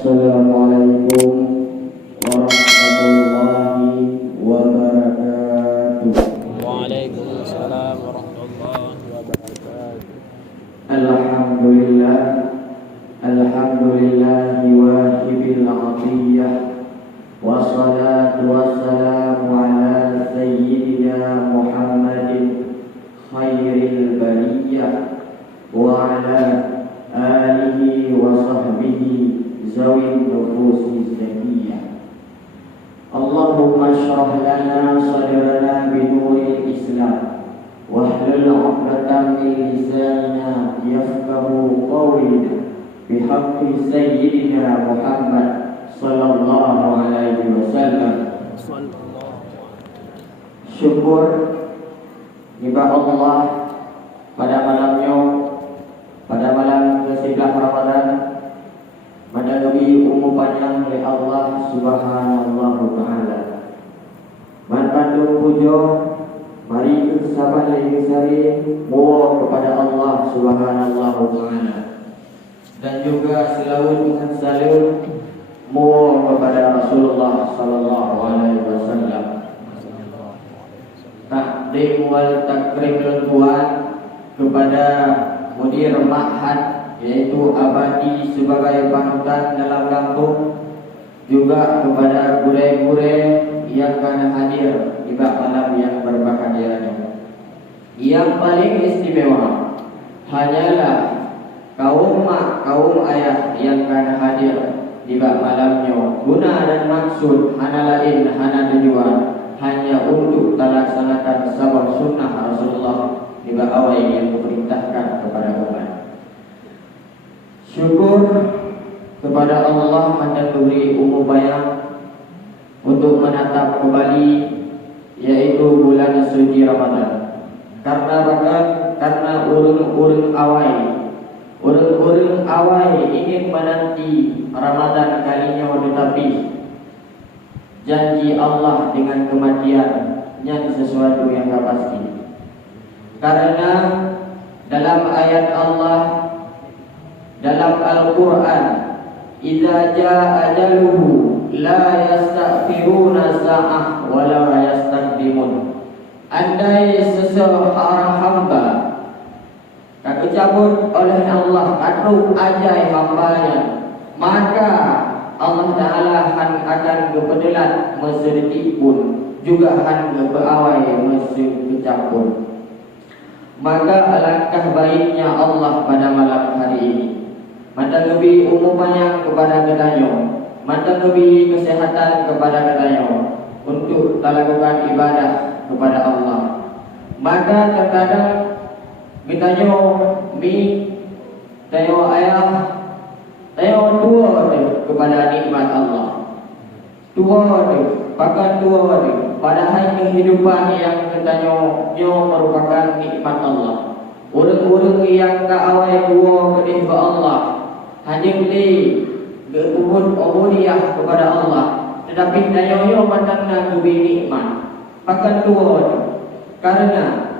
Assalamualaikum warahmatullahi wabarakatuh. Waalaikumsalam warahmatullahi wabarakatuh. Alhamdulillah, alhamdulillahi wahibil atiyah, wassalatu wassalamu ala sayyidina Muhammadin khairil bariyah wa ala alihi wa sahbihi zawin nufusi zakiyah. Allahumma syrah lana sadrana binuril Islam wahlul 'uqdatam min lisanina yafqahu qawlana bihaqqi sayyidina Muhammad sallallahu alaihi wasallam. Syukur kepada Allah pada malamnya, pada malam ke-11 Ramadan, pada lebih umur panjang oleh Allah Subhanahu wa taala. Mantandu pujo, mari kita sabar lagi sari mohon kepada Allah Subhanahu wa taala. Dan juga selawat dan salam mohon kepada Rasulullah sallallahu alaihi wasallam. Takdim wal takrim tuan kepada mudir ma'had, yaitu Abadi sebagai panutan dalam kampung, juga kepada guru-guru yang akan hadir di malam yang berbahagia ini. Yang paling istimewa hanyalah kaum mak, kaum ayah yang akan hadir di malamnya. Guna dan maksud hana lain, hana tujuan, hanya untuk melaksanakan sabab sunnah Rasulullah di awal yang diperintahkan kepada umat. Syukur kepada Allah yang memberi umur bayang untuk menatap kembali, yaitu bulan suci Ramadan. Karena urung awai ingin menanti Ramadan kalinya, tetapi janji Allah dengan kematian yang sesuatu yang tak pasti. Karena dalam ayat Allah dalam Al-Quran, idza jaa ajaluhu la yastaghfiruna sa'ah wa la yastaqdimun. Andai seseorang hamba dicabut oleh Allah atau ajai hambanya, maka Allah Ta'ala akan kepedelan mesedetik pun, juga akan keawai mesekecapun. Maka alangkah baiknya Allah pada malam hari ini mata lebih umur panjang kepada katanya, mata lebih kesehatan kepada katanya, untuk melakukan ibadah kepada Allah. Maka terkadang katanya tayo ayah, tayo tua kepada nikmat Allah, tua bahkan tua padahal kehidupan yang katanya merupakan nikmat Allah. Orang-orang yang kaawai dua kepada Allah hanya boleh berubud ubudiyah kepada Allah, tetapi dayoyo matangna kubi nikmat bahkan tua. Karena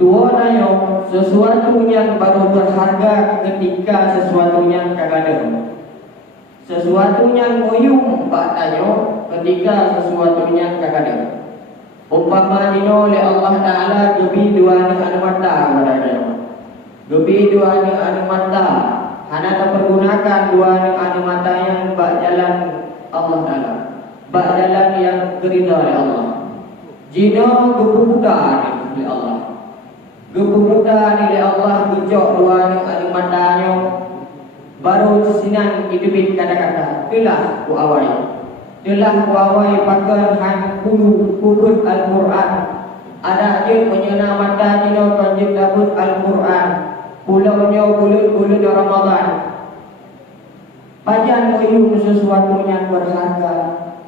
tua dayo sesuatu yang baru berharga ketika sesuatu yang kagada, sesuatu yang muyung pak dayo ketika sesuatu yang kagada. Umpama dino oleh Allah Ta'ala gebi dua ni anu mata kepada dayo, gebi dua ni anu mata hana terpergunakan dua ni anu mata yang bak jalan Allah Ta'ala, bak jalan yang kerida oleh Allah. Jino gebuka ni oleh Allah, gebuka ni oleh Allah, gejok dua ni anu matanya baru sinan hidupin kata-kata telah ku awal, telah ku awal pakai han kubut Al-Quran. Ada je menyena mata jino kanjik dabut Al-Quran, pulaunya bulut-bulut Ramadan. Pajan moyung sesuatu yang berharga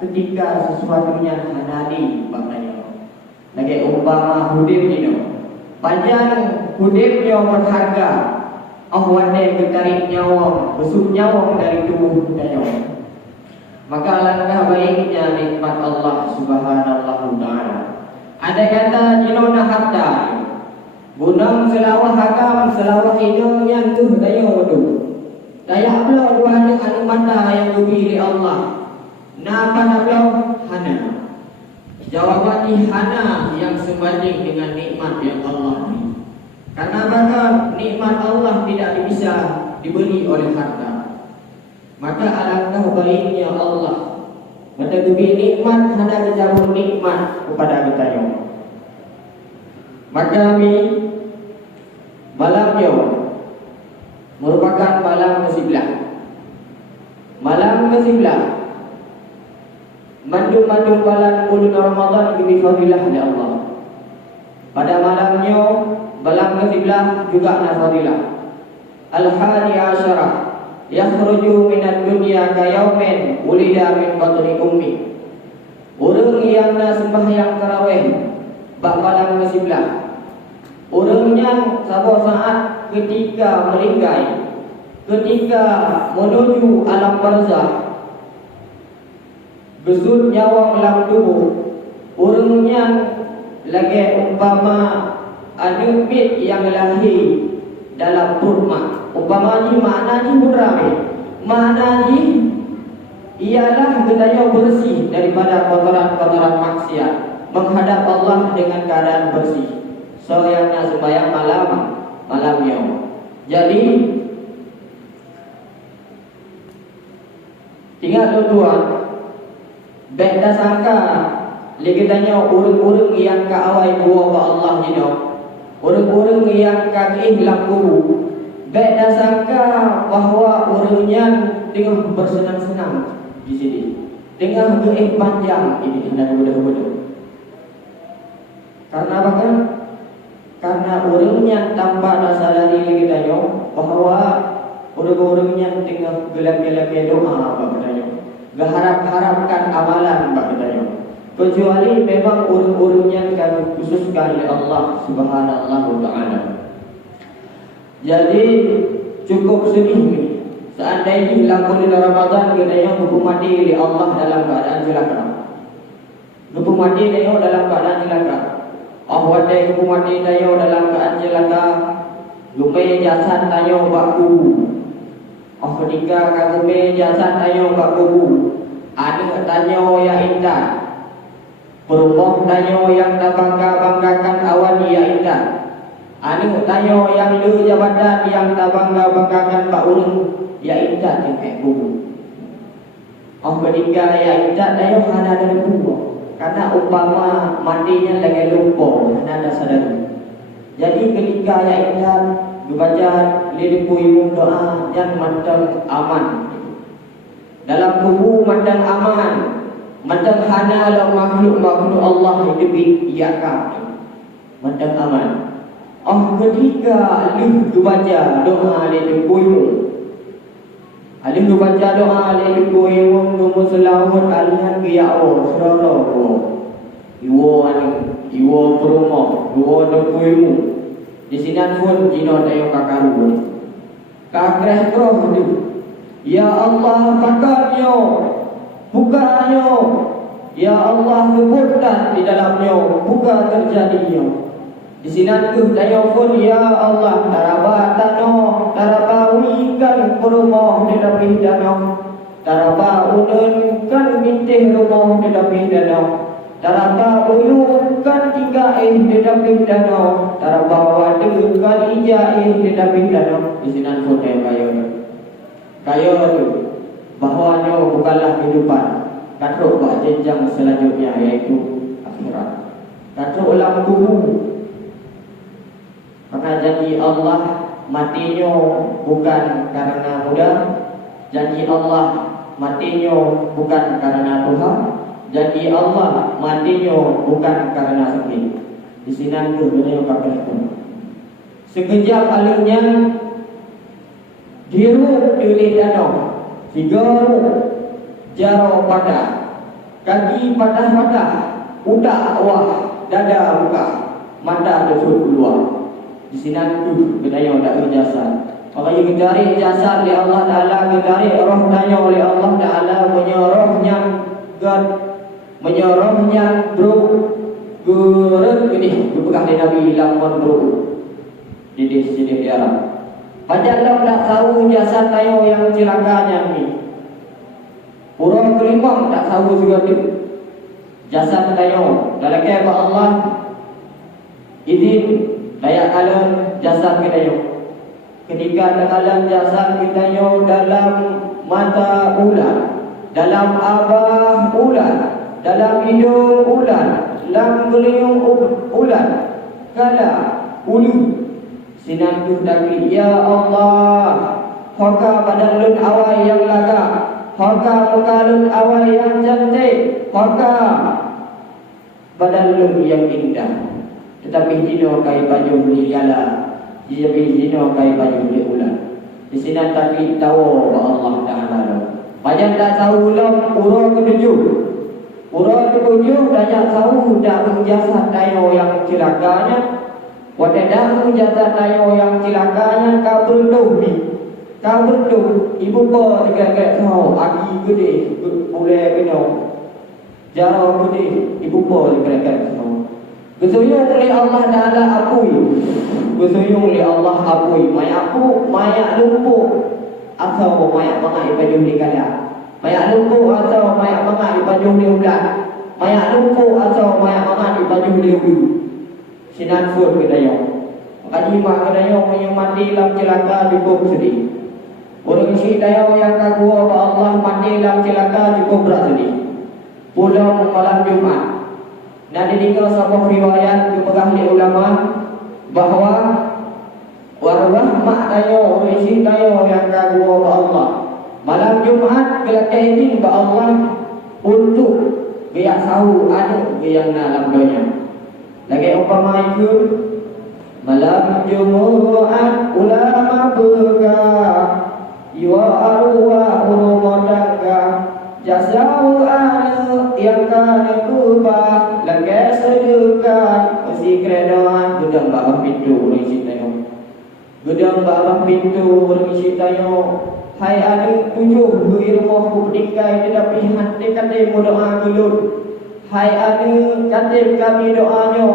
ketika sesuatu yang hanali maknanya. Lagi umpama hudib jino, pajan hudibnya berharga, awalnya ketarik nyawa, besuk nyawa dari tubuh nyawa. Maka alangkah baiknya nikmat Allah Subhanahu wa taala. Ada kata jinona hatta gunung selawah hakam selawah hidung yang tuh dayo tu. Daya pula dua anu mana yang diberi Allah? Napa nak hana. Jawabannya hana yang sebanding dengan nikmat yang Allah beri. Karena bahkan nikmat Allah tidak bisa diberi oleh harta. Maka alangkah baiknya Allah meneguri nikmat hana kecabut nikmat kepada kita. Maka kami malam merupakan malam ke-11. Malam ke-11 mandu bulan Ramadan diberi fadilah oleh Allah. Pada malamnya malam ke-11 juga ada fadilah. Al-hadi asyarah yakhruju minad dunya ka yaumin ulida min batni ummi. Orang yang nak sembahyang tarawih bak malam ke-11, orang yang sabar saat ketika melingkai, ketika menuju alam barzah, besut nyawa dalam tubuh, orang yang lagi umpama anubit yang lahir dalam perut mak. Umpama ni maknanya berami, maknanya ialah gedanya bersih daripada kotoran-kotoran maksiat, menghadap Allah dengan keadaan bersih. Soalnya sembahyang malamnya. Jadi tinggal tuan, beda sangka legitanya orang-orang yang kaawai buah Allah hidup, orang-orang yang kaki hilang kubu. Beda sangka bahawa orangnya tengah bersenang-senang di sini, tengah panjang ini dan bodoh-bodoh. Karena apa? Karena orangnya tanpa nasadari legitanya bahawa orang-orangnya tengah gelap-gelap doa apa katanya, harap-harapkan amalan apa katanya. Kecuali memang orang-orangnya kami khususkan oleh Allah Subhanahu wa Ta'ala. Jadi cukup sedih ni. Seandainya lakon di Ramadan katanya hukum mati oleh Allah dalam keadaan celaka. Hukum mati dia dalam keadaan celaka. Ahwadai hukum mati dia dalam keadaan celaka. Lupai jasad tayo baku. Ketika kagumi jasad tayo baku. Ada tanyo ya indah. Perumah tanyo yang terbangga-banggakan awan ya indah. Anu tanyo yang lu jabatan yang terbangga-banggakan Pak Urung ya indah tingkai bubu. Ketika ya indah tayo hana dari bubu. Karena umpama matinya lagi lupa hana ada sadar. Jadi ketika ya indah dibaca lirik doa yang mandang aman. Dalam tubuh mandang aman. Mandang hana la makhluk-makhluk Allah hidup iakah. Mandang aman. Ketika alif dibaca doa lirik alif dibaca doa lirik numu selawat alihan kiya'o seroro iwo perumoh iwo nekuimu di sini pun jino tayo kakaru kakreh kroh ya Allah bakarnyo bukanyo ya Allah sebutkan di dalamnya buka terjadinya. Di sini tu tayo pun ya Allah taraba tano taraba wikan rumah di lebih danau taraba unun kan mintih rumah di lebih danau taraba uyukan tiga di lebih danau taraba wadu kan ija di lebih danau. Di sini pun kayo tu bahawanya bukanlah kehidupan katruk bak jenjang selanjutnya yaitu akhirat. Katruk ulang kubur. Maka janji Allah matinya bukan karena mudah. Janji Allah matinya bukan karena Tuhan. Janji Allah matinya bukan karena sakit. Di sini tu dunia pakai itu. Sekejap alurnya diru di danau. Sigaru jaro pada kaki patah-patah, utak awak, dada buka, mata tersud keluar. Di sini tu bedanya tak berjasa. Makanya mencari jasa oleh Allah Taala, mencari roh daya oleh Allah Taala, menyorohnya bro gurun ini dipegah di Nabi lamun bro. Jadi dia. Macam tak tahu jasa tayo yang celakanya ni. Orang kelima tak tahu juga tu. Jasad tayo dalam kata Allah izin daya kalan jasad kita. Ketika dalam jasad kita dalam mata ular, dalam abah ular, dalam hidung ular, dalam geliung ular, kala ulu sinan tu tadi ya Allah, hoka badan lun awal yang laga, hoka muka lun awal yang cantik, hoka badan lun yang indah. Tetapi zina kai baju beli yala, jadi zina kai baju beli ular. Di sini tapi tahu Allah Taala. Banyak tak tahu ulang urang ketujuh. Urang ketujuh banyak tahu dak jasad tayo yang celakanya. Wate dak jasad tayo yang celakanya kau berdoh ni. Kau berdoh ibu ko tiga-tiga tahu aki gede boleh kena. Jaro gede ibu ko tiga-tiga tahu. Gesuyung oleh Allah Ta'ala apui. Gesuyung oleh Allah apui. Mayak aku, mayak lumpuh atau mayak mangai baju di kala. Mayak lumpuh atau mayak mangai baju di ulat. Mayak lumpuh atau mayak mangai baju di ubi. Sinan fur kedayong. Maka jima kedayong yang mati dalam celaka cukup sedih. Orang isi dayong yang kagua Allah mati dalam celaka cukup berat sedih. Pulang malam Jumat. Dan dinikah sebuah riwayat dipegang oleh ulama bahawa warwah mak dayo isi dayo yang kagua ba Allah malam Jumaat kelakar ini ba Allah untuk biar tahu ada yang dalam dunia. Lagi umpama itu malam Jumaat ulama berkah wa arwah rumadaga jasau anu yang kana kubah lagi sedekah mesti keredoan gudang bawah pintu orang isi tayo gudang bawah pintu orang isi tayo hai ada tujuh beri rumah berdingkai tetapi hati kata doa gelut hai ada kata kami doanya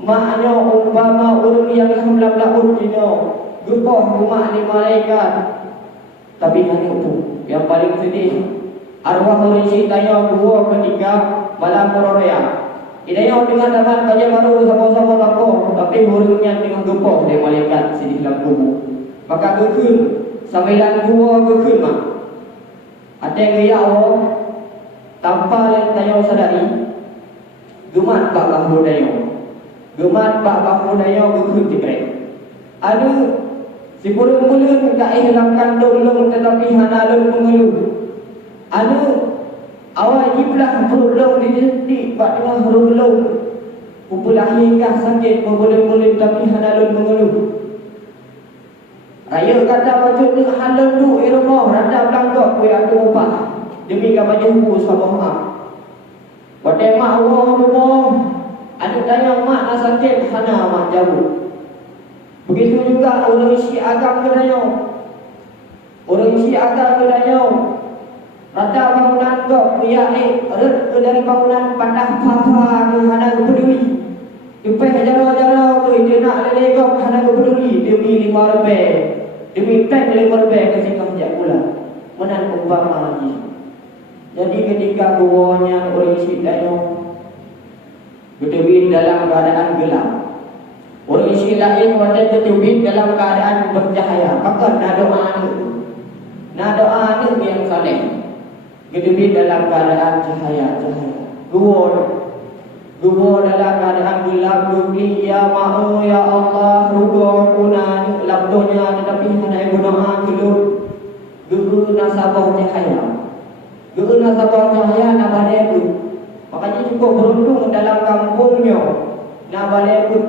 maknya umpama orang yang hamlam laut dino gupah rumah di malaikat tapi hanya itu yang paling sedih arwah orang isi tayo dua ketiga malam Raya. Idaya dengan tangan kaja baru sama-sama lakukan, tapi hurufnya dengan gempok dari malaikat sini dalam kubur. Maka gekun sampai dalam gua gekun mak. Ada yang gaya awak tanpa lain tayo sadari. Gemat pak bahu dayo. Gemat pak bahu dayo gekun tikrek. Ada si purun-purun tak hilangkan tolong tetapi hanalun mengeluh. Ada awal jiblah berulung di bak dengan berulung upulahikah sakit berboleh-boleh tapi hanalun mengeluh. Raya kata baju ni halal tu irmah rada belangkok we adu upah demi ka baju hubu sabah mak. Wadai mak rumah ada tanya mak nak sakit hana mak jauh. Begitu juga orang isi agam kedanya. Orang isi agam kedanya rata bangunan kok piyai dari bangunan patah papa ke hana peduli. Dipeh jaro-jaro ke dia nak lele kok hana peduli demi 5 lebih. Demi tank 5 lebih ke singkap jak pula. Menan umpama lagi. Jadi ketika buahnya orang isi dayo bertubin dalam keadaan gelap. Orang isi lain pada bertubin dalam keadaan bercahaya. Maka nak doa ni. Nak doa ni yang saleh. Gedebit dalam keadaan cahaya-cahaya. Gubur dalam keadaan gelap. Gubli ya ma'u ya Allah rugo kunan labdonya tetapi hana ibu doa gelut. Gubur nasabah cahaya. Gubur nasabah cahaya nak balik pun. Makanya cukup beruntung dalam kampungnya. Nak balik pun.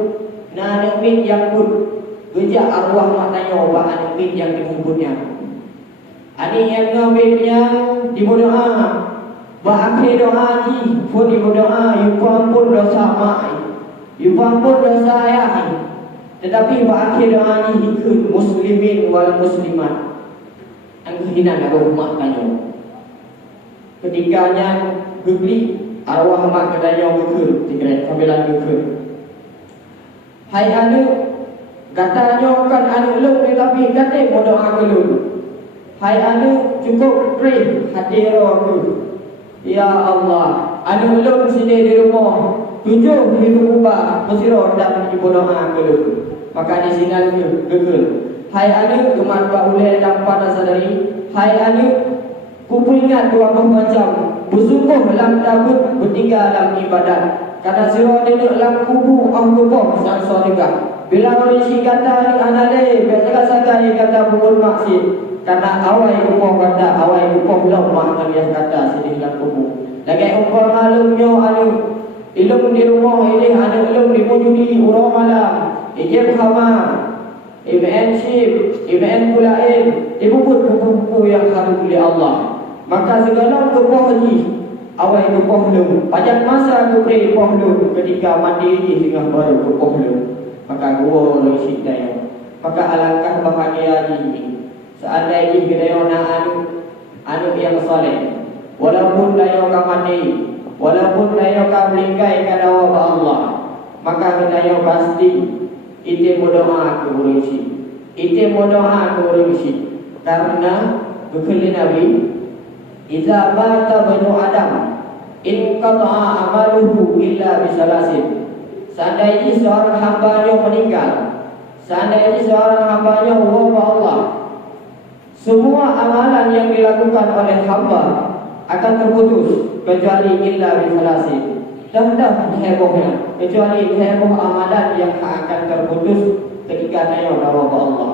Nak nekmit yang pun. Gejak arwah matanya ba'an nekmit yang dikumpulnya. Ani yang ngambilnya di doa, berakhir doa ni, pun di doa, yupampun dosa mai, yupampun dosa ayah. Tetapi berakhir doa ni ikut muslimin wal muslimat. Ang kehinan aku umat kanyo. Ketikanya beli arwah mak kedanya ikut, tinggal sambilan ikut. Hai anu, katanya kan anu lu tetapi kata doa dulu. Hai anu cukup pray hati rohku. Ya Allah, anu ulun sini di rumah 7 hidup ubah mesiro dan ibu doa keluk. Maka di sini gegel. Hai anu gemat baule dan pada sadari. Hai anu kupu ingat 20 macam bersungguh dalam tabut bertinggal dalam ibadat. Karena siro duduk dalam kubu anggupoh sang sorga. Bila orang isi kata ni anale, biasa sagai kata bubur maksud. Karena awai kupoh kata, awai kupoh belum makna dia kata sini dalam kubu. Lagi umpah malumnya anu ilmu di rumah ini anu ilmu di mujudi urang malam. Ijab hama, IBN ship, IBN pulain, dibubut buku-buku yang harus oleh Allah. Maka segala kupoh haji awal itu pohlu, pajak masa aku beri pohlu ketika mandi di tengah baru ke pohlu. Maka gua isi daya. Maka alangkah bahagia ini. Seandainya kita anu yang soleh, walaupun dayo ka mandi, walaupun dayo ka melingkai kada wa Allah, maka kita pasti ite berdoa ke urisi, ite berdoa ke urisi. Karena berkali Nabi, Iza mata banu Adam inqata'a amaluhu illa bisalasin. Seandainya seorang hamba yang meninggal, seandainya seorang hamba yang wafat Allah, semua amalan yang dilakukan oleh hamba akan terputus kecuali illa bisalasin. Dah hebohnya kecuali heboh amalan yang akan terputus ketika dia wafat Allah.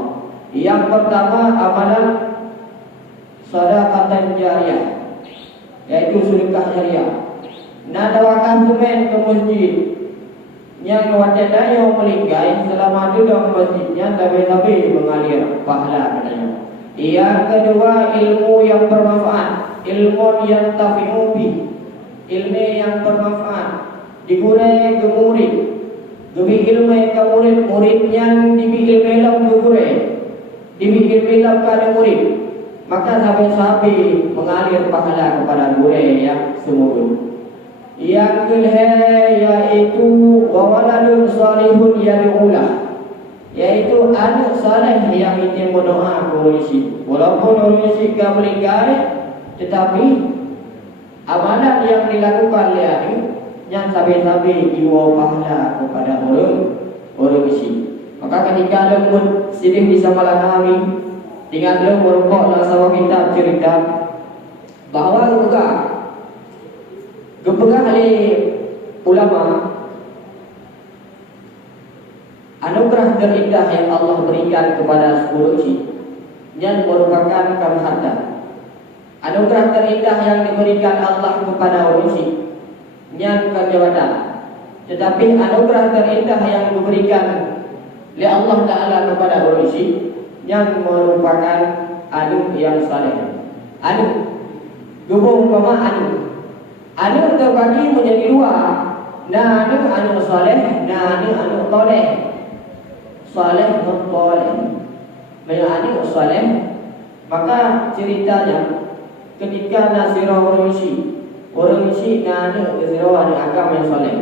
Yang pertama amalan sedekah jariah, yaitu sedekah jariah. Nada wakaf tumen ke masjid yang wajah yang melingkai selama duduk masjidnya tapi mengalir pahala katanya. Yang kedua ilmu yang bermanfaat, ilmu yang tafiubi, ilmu yang bermanfaat digure ke murid, gebi ilmu ke murid, muridnya dibi ilmu lam ke gure, dibi ilmu lam ke murid. Maka sampai-sampai mengalir pahala kepada guru yang semua. Yang kedua yaitu wawaladun salihun yad'ulah, yaitu anak saleh yang itu berdoa berisi. Walaupun berisi gak melingkar, tetapi amalan yang dilakukan oleh yang sampai-sampai iwa pahala kepada orang isi. Maka ketika lembut sidih bisa malam kami tinggal dalam merokok dalam sebuah kitab cerita bahawa juga gepegang oleh ulama anugerah terindah yang Allah berikan kepada sepuluh uji yang merupakan karhatan. Anugerah terindah yang diberikan Allah kepada uji yang kejawatan. Tetapi anugerah terindah yang diberikan oleh Allah Ta'ala kepada uji yang merupakan anu yang saleh. Anu gubung umpama anu terbagi menjadi dua. Nah anu saleh, nah anu toleh. Saleh dan toleh. Bila anu saleh, maka ceritanya ketika nasirah orang isi nah anu nasirah anu agama yang saleh.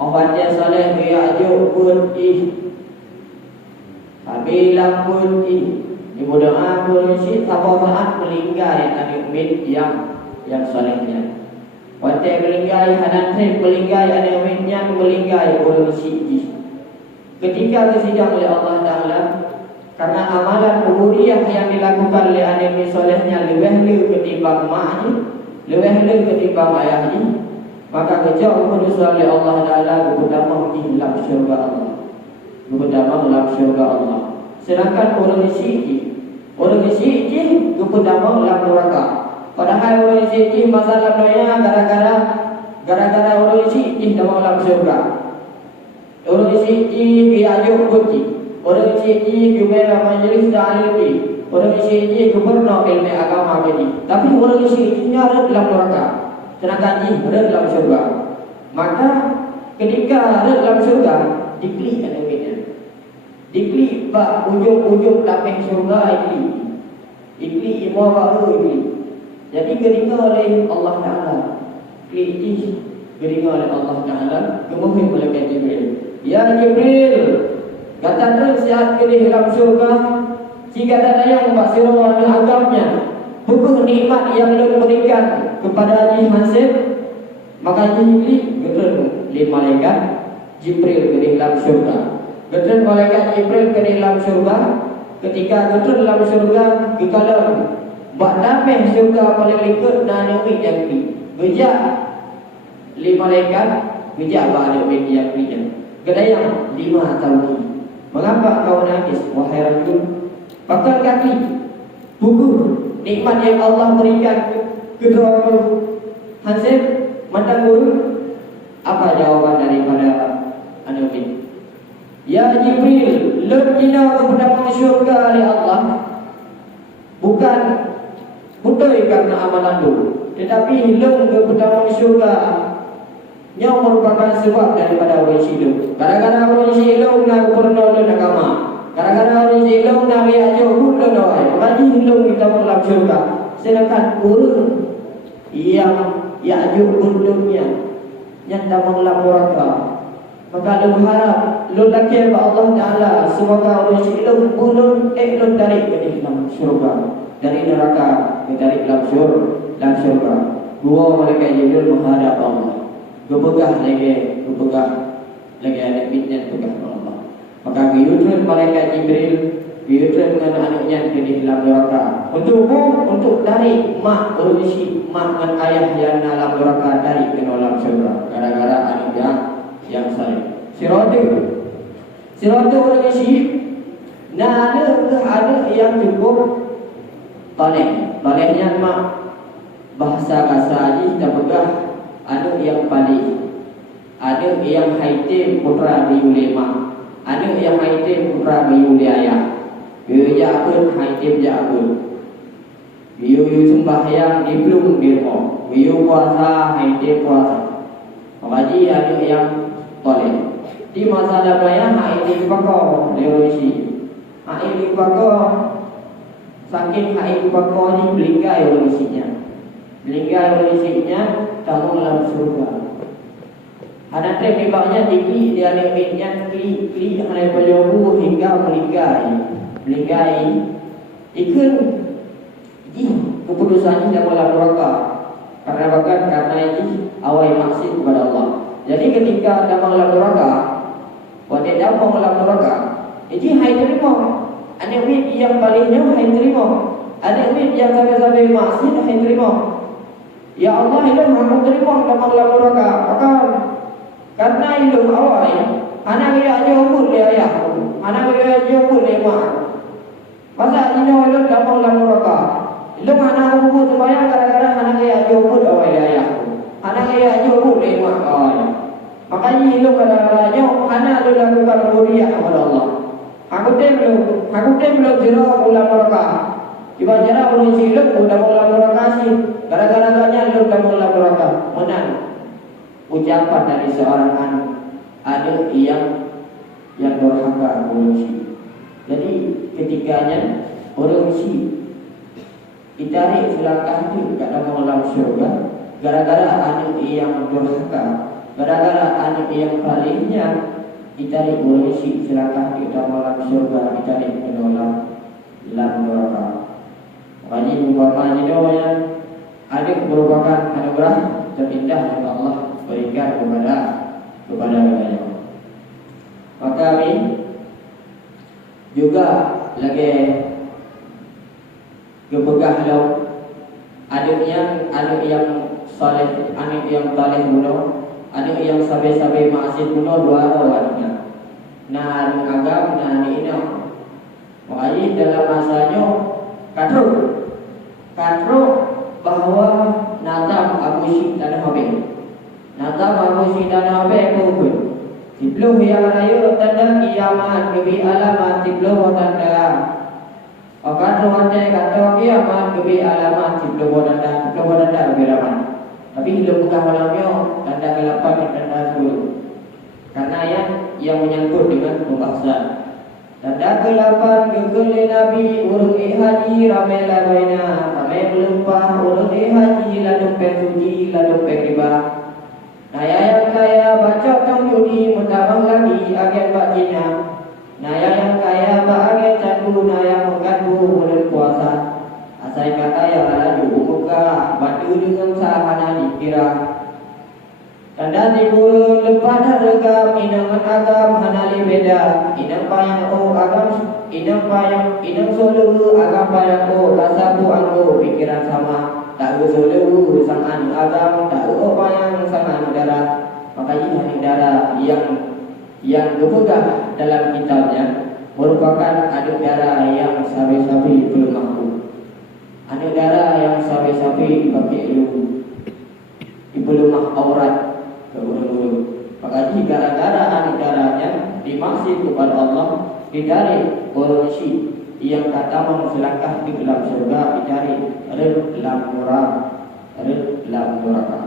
Obatnya saleh dia ajuk pun Bila pun ibu doa berisi saat melingkai tadi umid yang solehnya. Waktu melingkai hanan saya melingkai ada umidnya melingkai berisi. Ketika disidang oleh Allah Taala, karena amalan ubudiyah yang dilakukan oleh anak solehnya lebih ketimbang maknya, lebih ketimbang ayahnya, maka kejauh berusaha oleh Allah Taala berdamai di dalam syurga Allah. Berdamai dalam syurga Allah. Sedangkan orang isi berdamai dalam neraka. Padahal orang isi masalah dunia gara-gara orang isi dalam syurga. Orang isi diajuk kunci. Orang isi gubernur majlis ta'alimi. Orang isi gubernur ilmu agama ini. Tapi orang isi ada dalam neraka. Sedangkan ini ada dalam syurga. Maka ketika ada dalam syurga diklik ada bedanya. Diklik bak ujung-ujung lapis syurga iklik imam baru iklik. Jadi geringa oleh Allah Ta'ala. Klik ini geringa oleh Allah Ta'ala. Kemudian malaikat Jibril. Ya Jibril, kata terus sihat ke dalam syurga jika datang Pak Sirah dan agamnya buku nikmat yang Allah berikan kepada Haji Hansip, maka Haji Hibli getun li malaikat Jibril ke dalam surga. Getun malaikat Jibril ke dalam surga. Ketika getun dalam surga ke kalam bak damai surga paling likut dan umi yang pi. Gejak li malaikat gejak ba ada umi yang pi. Gedayang 5 tahun. Mengapa kau nangis wahai rajul? Pakai kaki gugur nikmat yang Allah berikan ke Haji Hansip mandang guru. Apa jawaban daripada Nabi? Ya Jibril, lejina kepada syurga oleh Allah bukan putih karena amalan dulu, tetapi hilang kepada syurga yang merupakan sebab daripada orang hidup. Kadang-kadang orang hidup nak purna dan agama. Kadang-kadang orang hidup nak biar jauh dan doai. Makanya hidup kita dalam syurga. Sedangkan orang yang ya'juh dunia yang dalam neraka, maka lu harap lu laki Allah Taala semoga orang hidup bulun lu dari ke dalam syurga, dari neraka ke dari dalam syurga. Dua mereka Jibril menghadap Allah. Gepegah lagi ada fitnah pegah Allah. Maka biutun malaikat Jibril biutun dengan anaknya ke dalam neraka untuk dari mak berusi mak dan ayah yang dalam neraka dari ke dalam surga gara-gara anaknya yang saleh. Siratu orang isi nah ada yang cukup talehnya mak bahasa haji kita pegah ada yang paling, ada yang haitim putra biulema, ada yang haitim putra biuliaya. Biu jakun haitim jakun, biu sembahyang di belum dirmo, biu puasa haitim puasa. Mengaji ada yang toleh. Di masa dabaya haitim pakau lerosi, haitim pakau saking haitim pakau ni belinggai lerosi-nya. Belinggai lerosi-nya kamu dalam surga. Ada trek dibaknya tinggi dia lemitnya kli hanya pejobu hingga melinggai ikut keputusannya dalam neraka karena ini awal maksud kepada Allah. Jadi ketika dalam neraka waktu dalam neraka ini hai terima ada wid yang palingnya hai terima, ada wid yang sampai maksud hai terima. Ya Allah hidup aku terima dalam neraka. Maka karena hidup awal anak dia jauh dia ayah, anak dia jauh dia mak. Masa ini hidup dalam neraka. Hidup anak aku supaya gara-gara anak dia jauh awal dia ayah, anak dia jauh dia mak. Makanya hidup gara-garanya anak dia lakukan mulia kepada Allah. Aku belum jauh dalam neraka. Tiba jara orang hidup sudah mula neraka sih. Gara-garanya lu dah mula neraka. Menang. Ucapan dari seorang anak ada yang durhaka orang si. Jadi ketiganya orang si ditarik selangkah itu ke dalam surga. Gara-gara anak yang durhaka, gara-gara anak yang palingnya ditarik orang si selangkah ke dalam surga, ditarik ke dalam neraka. Makanya umpamanya doanya ada merupakan anugerah terindah yang Allah berikan kepada kita. Maka kami juga lagi kepegah law ada yang saleh, ada yang taleh bunuh, ada yang sabai-sabai maksud bunuh dua orangnya. Nah agam nah ini makanya dalam masanya katro bahwa natam Abu Syid dan Habib. Natam Abu Syid dan Habib pun tibluh yang raya tanda kiamat kebi alamat tibluh tanda. Akan ruannya kata kiamat kebi alamat tibluh tanda kebi alamat. Tapi hidup bukan malamnya tanda ke-8 dan tanda 10. Karena yang menyangkut dengan pembahasan. Tanda ke-8 gegel Nabi urung haji ramai lagoina, ramai melumpah urung haji ladung suci ladung riba. Naya yang kaya baca tong judi mentabang lagi agen bakina. Naya yang kaya bahagia candu naya mengadu bulan puasa. Asai kata yang laju muka batu dengan sahana dikira. Tanda timbul lepas harga inangan agam hanali beda. Inang payang o agam inang payang inang solo agam payang o kasabu anggo pikiran sama. Tak solo sang anu agam tak payang sang anu darah. Makanya anu darah yang kepegang dalam kitabnya merupakan anu darah yang sapi-sapi belum mampu. Anu darah yang sapi-sapi pakai ilmu belum aurat. Maka gara-gara anu darahnya dimaksud kepada Allah dicari orang yang kata selangkah di dalam surga dicari dalam neraka.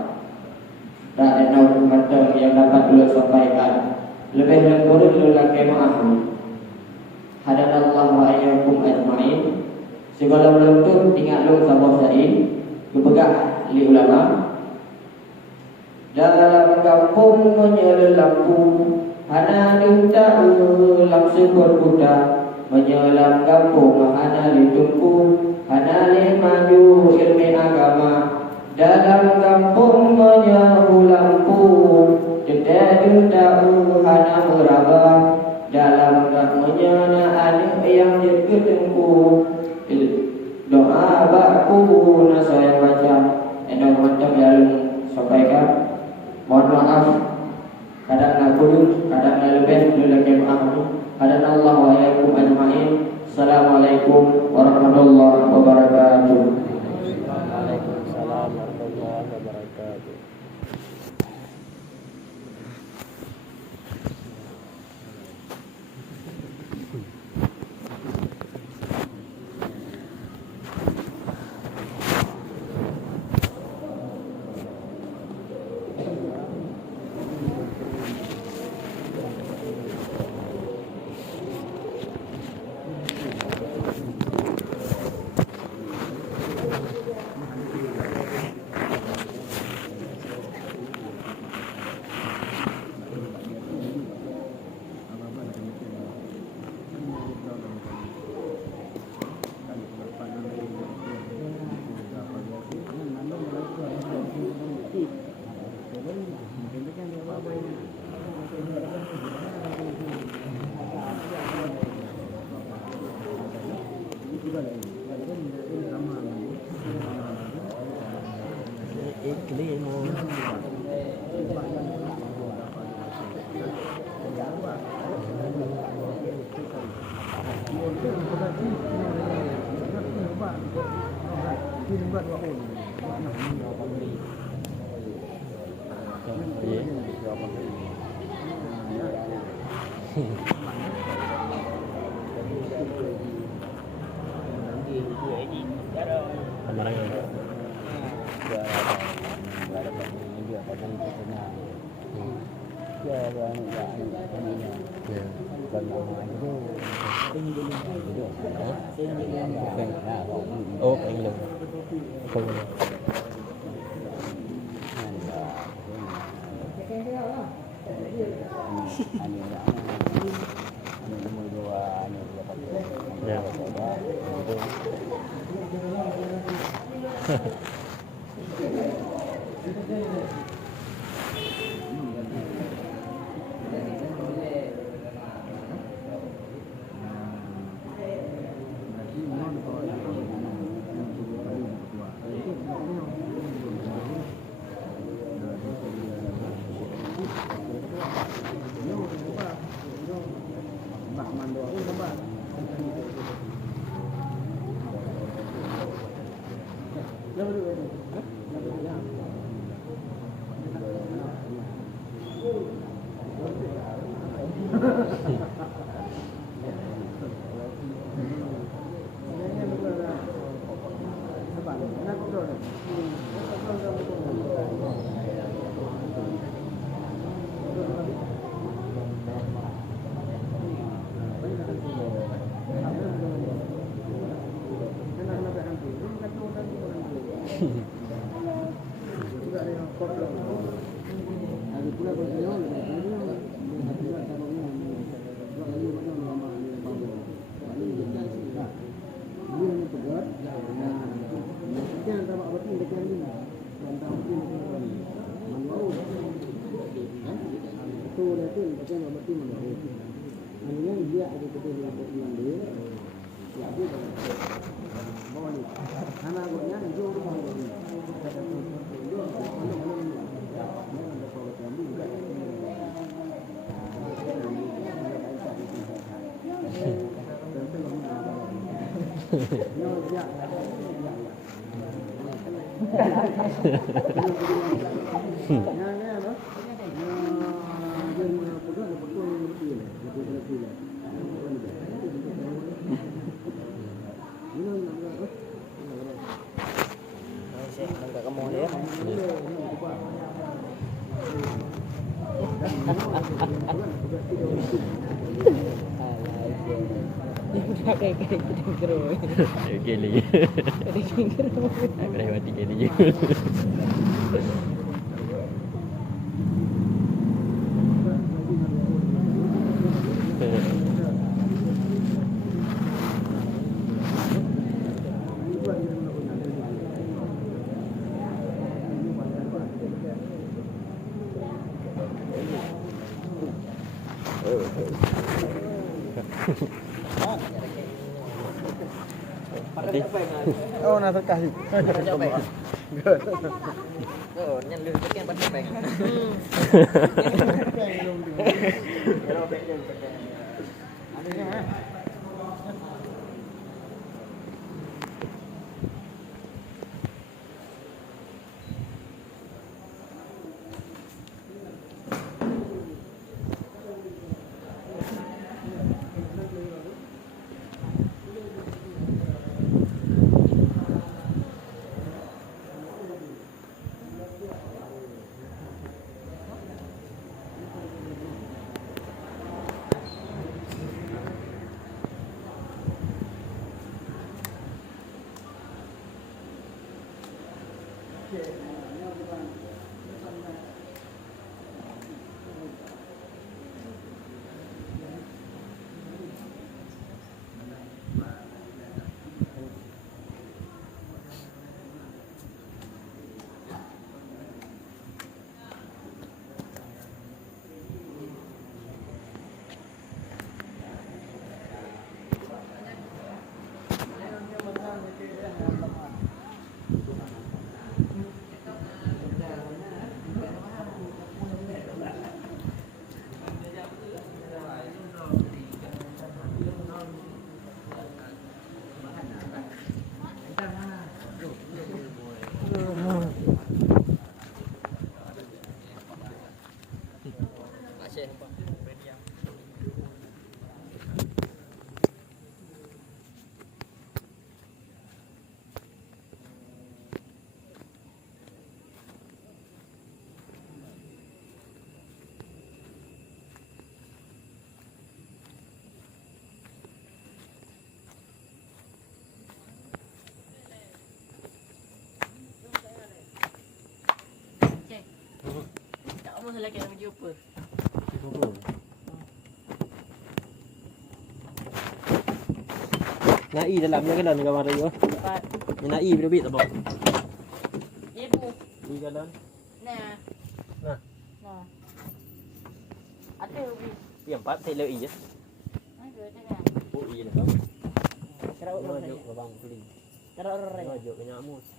Dan ada macam yang dapat beliau sampaikan lebih lengkap lelaki ma'ahu. Hadanallahu wa iyyakum ajma'in. Segala bentuk ingat lu sabah sain kepegang li ulama. Dalam kampung menyala lampu, hana duta langsung berbudak. Menyelam kampung hana ditunggu, hana le maju ilmu agama. Dalam kampung menyahu lampu, jeda duta hana meraba. Dalam kampungnya anu yang diketengku, doa baku nasa yang baca. Endang macam yang sampaikan. Mohon maaf, kadang nak kudus, kadang nak lebih, lelaki maaf. Kadang Allah wa iyyakum ajma'in. Assalamualaikum warahmatullahi wabarakatuh. Waalaikumsalam warahmatullahi wabarakatuh. Oh, kayak gitu. Enggak kamu dia. Kayak gitu terus. Geli. Aku dah mati geli. Oh, nasa kasih. Oh, nhân lương cái bắt bèn. Kamu lagi nak jumpa. Nai dalamnya kan dalam kamar itu. Nai lebih tak bang. Ibu. Di dalam. Nah. Nah. Nah. Ada ubi. Yang 4 saya leu je. Ada kan. Oh iya dah. Kerau Maju ke bang beli. Kerau orang. Maju ke nyamus.